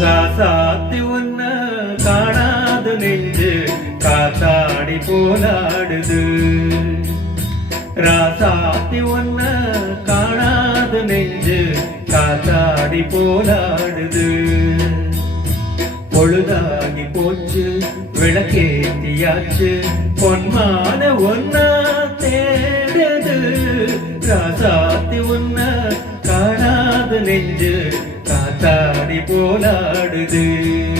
ராசாத்தி உன்ன காணாது நெஞ்சு காத்தாடி போலாடுது. ராசாத்தி உன்ன காணாது நெஞ்சு காத்தாடி போலாடுது. பொழுதாகி போச்சு விளக்கேத்தியாச்சு பொன்மான ஒன்னா தேடுது. ராசாத்தி உன்ன காணாது நெஞ்சு காத்தாடி போலாடுது.